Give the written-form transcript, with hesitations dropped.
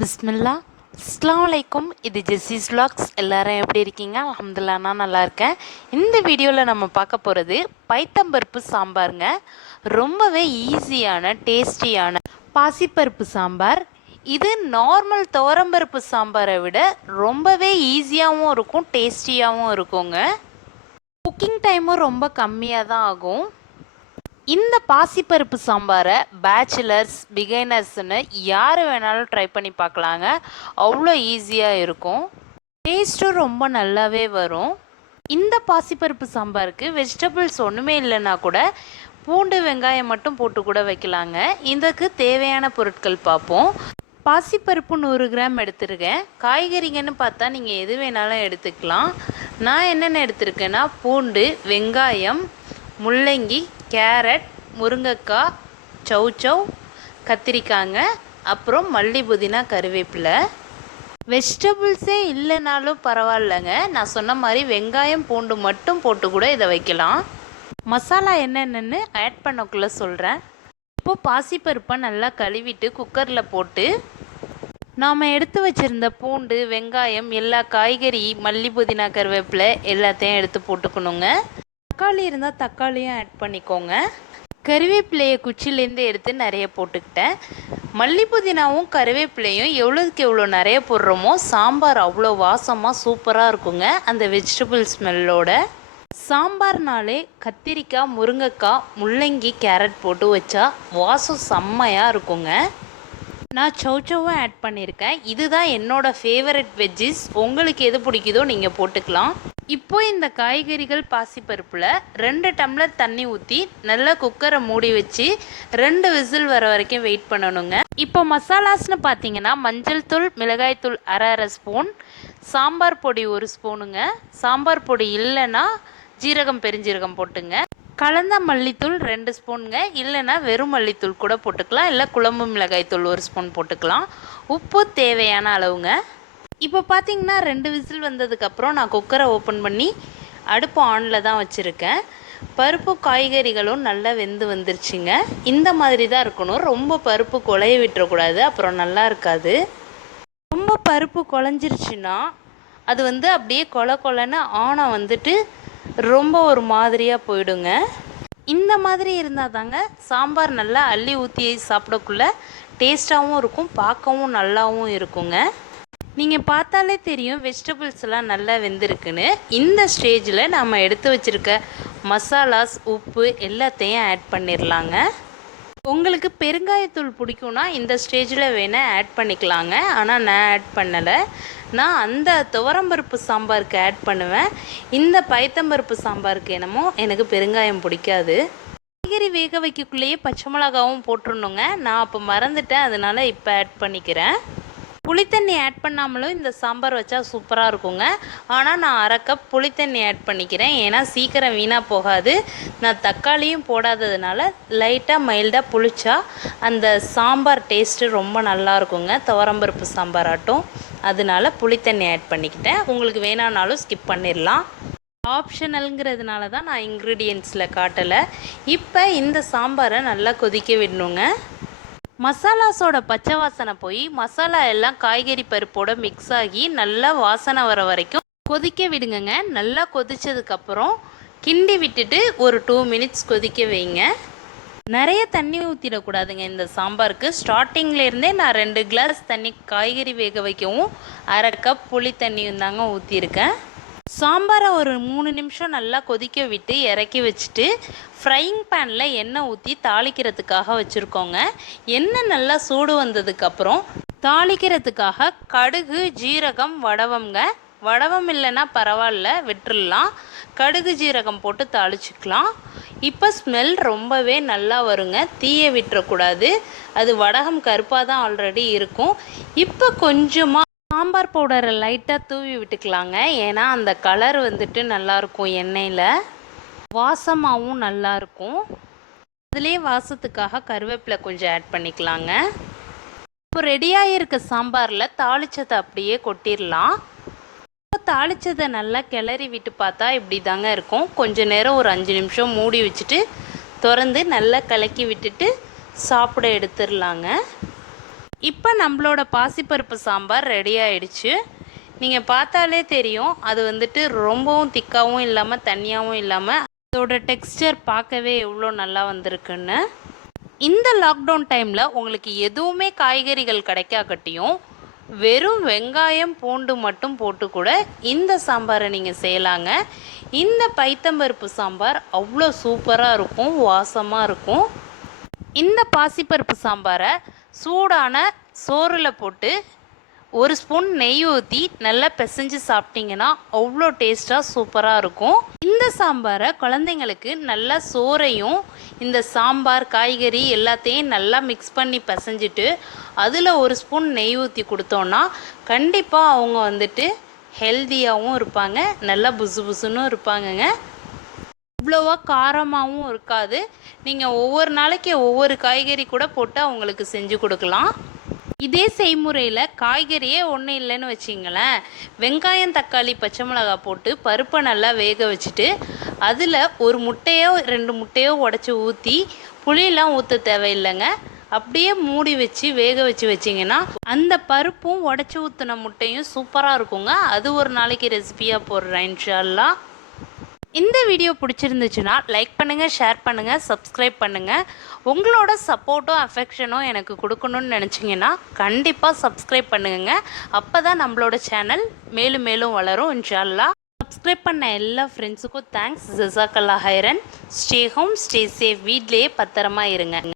பிஸ்மில்லா அஸ்ஸலாமு அலைக்கும். இது ஜெஸ்ஸீஸ் vlogs. எல்லாரும் எப்படி இருக்கீங்க? அல்ஹம்துலில்லாஹ், நான் நல்லா இருக்கேன். இந்த வீடியோவில் நம்ம பார்க்க போகிறது பைத்தம்பருப்பு சாம்பாருங்க. ரொம்பவே ஈஸியான டேஸ்டியான பாசிப்பருப்பு சாம்பார். இது நார்மல் துவரம்பருப்பு சாம்பாரை விட ரொம்பவே ஈஸியாகவும் இருக்கும், டேஸ்டியாகவும் இருக்குங்க. குக்கிங் டைமும் ரொம்ப கம்மியாக தான் ஆகும். இந்த பாசிப்பருப்பு சாம்பாரை பேச்சுலர்ஸ், பிகைனர்ஸ்னு யார் வேணாலும் ட்ரை பண்ணி பார்க்கலாங்க. அவ்வளோ ஈஸியாக இருக்கும், டேஸ்ட்டும் ரொம்ப நல்லாவே வரும். இந்த பாசிப்பருப்பு சாம்பாருக்கு வெஜிடபிள்ஸ் ஒன்றுமே இல்லைன்னா கூட பூண்டு, வெங்காயம் மட்டும் போட்டு கூட வைக்கலாங்க. இதுக்கு தேவையான பொருட்கள் பார்ப்போம். பாசிப்பருப்பு 100 கிராம் எடுத்துருக்கேன். காய்கறிங்கன்னு பார்த்தா நீங்கள் எது வேணாலும் எடுத்துக்கலாம். நான் என்னென்ன எடுத்திருக்கேன்னா பூண்டு, வெங்காயம், முள்ளங்கி, கேரட், முருங்கைக்காய், சௌச்சௌ, கத்திரிக்காய்ங்க, அப்புறம் மல்லி, புதினா, கருவேப்பிலை. வெஜிடபிள்ஸே இல்லைனாலும் பரவாயில்லைங்க. நான் சொன்ன மாதிரி வெங்காயம், பூண்டு மட்டும் போட்டு கூட இதை வைக்கலாம். மசாலா என்னென்னு ஆட் பண்ணக்குள்ளே சொல்கிறேன். இப்போது பாசிப்பருப்பை நல்லா கழுவிட்டு குக்கரில் போட்டு நாம் எடுத்து வச்சுருந்த பூண்டு, வெங்காயம், எல்லா காய்கறி, மல்லி, புதினா, கருவேப்பிலை எல்லாத்தையும் எடுத்து போட்டுக்கணுங்க. தக்காளி இருந்தால் தக்காளியும் ஆட் பண்ணிக்கோங்க. கருவேப்பிலையை குச்சிலேருந்து எடுத்து நிறைய போட்டுக்கிட்டேன். மல்லி, புதினாவும் கருவேப்பிலையும் எவ்வளோக்கு எவ்வளோ நிறைய போடுறோமோ சாம்பார் அவ்வளோ வாசமாக சூப்பராக இருக்குங்க. அந்த வெஜிடபிள் ஸ்மெல்லோட சாம்பார்னாலே கத்திரிக்காய், முருங்கைக்காய், முள்ளங்கி, கேரட் போட்டு வச்சா வாசம் செம்மையாக இருக்குங்க. நான் சௌச்சௌவும் ஆட் பண்ணியிருக்கேன். இதுதான் என்னோடய ஃபேவரட் வெஜ்ஜிஸ். உங்களுக்கு எது பிடிக்குதோ நீங்கள் போட்டுக்கலாம். இப்போ இந்த காய்கறிகள், பாசிப்பருப்பில் 2 டம்ளர் தண்ணி ஊற்றி நல்லா குக்கரை மூடி வச்சு 2 விசில் வர வரைக்கும் வெயிட் பண்ணணுங்க. இப்போ மசாலாஸ்னு பார்த்தீங்கன்னா மஞ்சள் தூள், மிளகாய் தூள் அரை ஸ்பூன், சாம்பார் பொடி 1 ஸ்பூனுங்க. சாம்பார் பொடி இல்லைன்னா ஜீரகம், பெருஞ்சீரகம் போட்டுங்க. கலந்த மல்லித்தூள் 2 ஸ்பூனுங்க. இல்லைன்னா வெறும் மல்லித்தூள் கூட போட்டுக்கலாம். இல்லை குழம்பு மிளகாய் தூள் 1 ஸ்பூன் போட்டுக்கலாம். உப்பு தேவையான அளவுங்க. இப்போ பார்த்தீங்கன்னா 2 விசில் வந்ததுக்கப்புறம் நான் குக்கரை ஓப்பன் பண்ணி அடுப்பு ஆனில் தான் வச்சுருக்கேன். பருப்பு, காய்கறிகளும் நல்லா வெந்து வந்துருச்சுங்க. இந்த மாதிரி தான் இருக்கணும். ரொம்ப பருப்பு குழைய விட்டுறக்கூடாது, அப்புறம் நல்லா இருக்காது. ரொம்ப பருப்பு குழஞ்சிருச்சுன்னா அது அப்படியே கொலன்னு ஆனால் வந்துட்டு ரொம்ப ஒரு மாதிரியாக போயிடுங்க. இந்த மாதிரி இருந்தால் தாங்க சாம்பார் நல்லா அள்ளி ஊற்றி சாப்பிடக்குள்ள டேஸ்ட்டாகவும் இருக்கும், பார்க்கவும் நல்லாவும் இருக்குங்க. நீங்கள் பார்த்தாலே தெரியும் வெஜிடபிள்ஸ் எல்லாம் நல்லா வெந்திருக்குன்னு. இந்த ஸ்டேஜில் நம்ம எடுத்து வச்சுருக்க மசாலாஸ், உப்பு எல்லாத்தையும் ஆட் பண்ணிடலாங்க. உங்களுக்கு பெருங்காயத்தூள் பிடிக்கும்னா இந்த ஸ்டேஜில் வேணால் ஆட் பண்ணிக்கலாங்க. ஆனால் நான் ஆட் பண்ணலை. நான் அந்த துவரம்பருப்பு சாம்பாருக்கு ஆட் பண்ணுவேன். இந்த பைத்தம்பருப்பு சாம்பாருக்கு என்னமோ எனக்கு பெருங்காயம் பிடிக்காது. காய்கறி வேக வைக்கக்குள்ளேயே பச்சை மிளகாவும் போட்டுருணுங்க. நான் அப்போ மறந்துட்டேன், அதனால் இப்போ ஆட் பண்ணிக்கிறேன். புளித்தண்ணி ஆட் பண்ணாமலும் இந்த சாம்பார் வச்சா சூப்பராக இருக்குங்க. ஆனால் நான் அரை கப் புளித்தண்ணி ஆட் பண்ணிக்கிறேன். ஏன்னா சீக்கிரம் வீணாக போகாது. நான் தக்காளியும் போடாததுனால லைட்டாக மைல்டாக புளிச்சா அந்த சாம்பார் டேஸ்ட்டு ரொம்ப நல்லா இருக்குங்க, துவரம்பருப்பு சாம்பார் ஆட்டும். அதனால புளித்தண்ணி ஆட் பண்ணிக்கிட்டேன். உங்களுக்கு வேணானாலும் ஸ்கிப் பண்ணிடலாம். ஆப்ஷனலுங்கிறதுனால தான் நான் இன்க்ரீடியன்ட்ஸில் காட்டலை. இப்போ இந்த சாம்பாரை நல்லா கொதிக்க விடணுங்க. மசாலாஸோட பச்சை வாசனை போய் மசாலா எல்லாம் காய்கறி பருப்போட மிக்ஸ் ஆகி நல்லா வாசனை வர வரைக்கும் கொதிக்க விடுங்க. நல்லா கொதிச்சதுக்கப்புறம் கிண்டி விட்டுட்டு ஒரு 2 மினிட்ஸ் கொதிக்க வைங்க. நிறைய தண்ணி ஊற்றிடக்கூடாதுங்க இந்த சாம்பாருக்கு. ஸ்டார்டிங்லேருந்தே நான் 2 கிளாஸ் தண்ணி காய்கறி வேக வைக்கவும் அரை கப் புளி தண்ணியும் தாங்க ஊற்றிருக்கேன். சாம்பாரை ஒரு 3 நிமிஷம் நல்லா கொதிக்க விட்டு இறக்கி வச்சுட்டு ஃப்ரைங் பேனில் எண்ணெய் ஊற்றி தாளிக்கிறதுக்காக வச்சுருக்கோங்க. எண்ணெய் நல்லா சூடு வந்ததுக்கப்புறம் தாளிக்கிறதுக்காக கடுகு, ஜீரகம், வடவம்ங்க. வடவம் இல்லைன்னா பரவாயில்ல, விட்டுடலாம். கடுகு, ஜீரகம் போட்டு தாளிச்சிக்கலாம். இப்போ ஸ்மெல் ரொம்பவே நல்லா வருங்க. தீயை விட்டுறக்கூடாது. அது வடகம் கருப்பாக தான் ஆல்ரெடி இருக்கும். இப்போ கொஞ்சமாக சாம்பார் பவுடரை லைட்டாக தூவி விட்டுக்கலாங்க. ஏன்னா அந்த கலர் நல்லாயிருக்கும், எண்ணெயில் வாசமாகவும் நல்லாயிருக்கும். அதுலேயே வாசத்துக்காக கருவேப்பிலை கொஞ்சம் ஆட் பண்ணிக்கலாங்க. இப்போ ரெடியாக இருக்க சாம்பாரில் தாளிச்சதை அப்படியே கொட்டிடலாம். இப்போ தாளிச்சதை நல்லா கிளறி விட்டு பார்த்தா இப்படி தாங்க இருக்கும். கொஞ்சம் நேரம் ஒரு 5 நிமிஷம் மூடி வச்சுட்டு திறந்து நல்லா கலக்கி விட்டுட்டு சாப்பிட எடுத்துடலாங்க. இப்போ நம்மளோட பாசிப்பருப்பு சாம்பார் ரெடி ஆயிடுச்சு. நீங்கள் பார்த்தாலே தெரியும் அது வந்துட்டு ரொம்பவும் திக்காகவும் இல்லாமல் தண்ணியாகவும் இல்லாமல் அதோட டெக்ஸ்டர் பார்க்கவே எவ்வளோ நல்லா வந்திருக்குன்னு. இந்த லாக்டவுன் டைமில் உங்களுக்கு எதுவுமே காய்கறிகள் கிடைக்காக்கட்டியும் வெறும் வெங்காயம் பூண்டு மட்டும் போட்டு கூட இந்த சாம்பாரை நீங்கள் செய்யலாங்க. இந்த பைத்தம்பருப்பு சாம்பார் அவ்வளோ சூப்பராக இருக்கும், வாசமாக இருக்கும். இந்த பாசிப்பருப்பு சாம்பாரை சூடான சோறில் போட்டு ஒரு ஸ்பூன் நெய் ஊற்றி நல்லா பிசைஞ்சு சாப்பிட்டிங்கன்னா அவ்வளோ டேஸ்ட்டாக சூப்பராக இருக்கும். இந்த சாம்பாரை குழந்தைங்களுக்கு நல்லா சோறையும் இந்த சாம்பார் காய்கறி எல்லாத்தையும் நல்லா மிக்ஸ் பண்ணி பிசைஞ்சிட்டு அதில் ஒரு ஸ்பூன் நெய் ஊற்றி கொடுத்தோன்னா கண்டிப்பாக அவங்க வந்துட்டு ஹெல்த்தியாகவும் இருப்பாங்க, நல்லா புசு புசுன்னு இருப்பாங்கங்க. இவ்வளோவா காரமாகவும் இருக்காது. நீங்கள் ஒவ்வொரு நாளைக்கு ஒவ்வொரு காய்கறி கூட போட்டு அவங்களுக்கு செஞ்சு கொடுக்கலாம். இதே செய்முறையில் காய்கறியே ஒன்றும் இல்லைன்னு வச்சிங்களேன், வெங்காயம் தக்காளி பச்சை மிளகாய் போட்டு பருப்பை நல்லா வேக வச்சுட்டு அதில் ஒரு முட்டையோ 2 முட்டையோ உடச்சி ஊற்றி புளியெல்லாம் ஊற்ற தேவையில்லைங்க. அப்படியே மூடி வச்சு வேக வச்சிங்கன்னா அந்த பருப்பும் உடச்சி ஊற்றின முட்டையும் சூப்பராக இருக்குங்க. அது ஒரு நாளைக்கு ரெசிபியாக போடுறேன் இன்ஷா அல்லாஹ். இந்த வீடியோ பிடிச்சிருந்துச்சுன்னா லைக் பண்ணுங்கள், ஷேர் பண்ணுங்கள், சப்ஸ்கிரைப் பண்ணுங்கள். உங்களோட சப்போர்ட்டும் அஃபெக்ஷனும் எனக்கு கொடுக்கணும்னு நினச்சிங்கன்னா கண்டிப்பாக சப்ஸ்கிரைப் பண்ணுங்க. அப்போ தான் நம்மளோட சேனல் மேலும் மேலும் வளரும் இன்ஷா அல்லாஹ். சப்ஸ்கிரைப் பண்ண எல்லா ஃப்ரெண்ட்ஸுக்கும் தேங்க்ஸ். ஜஸாக்கல்லாஹ் ஹைரன். Stay home, stay safe. வீட்லேயே பத்திரமா இருங்க.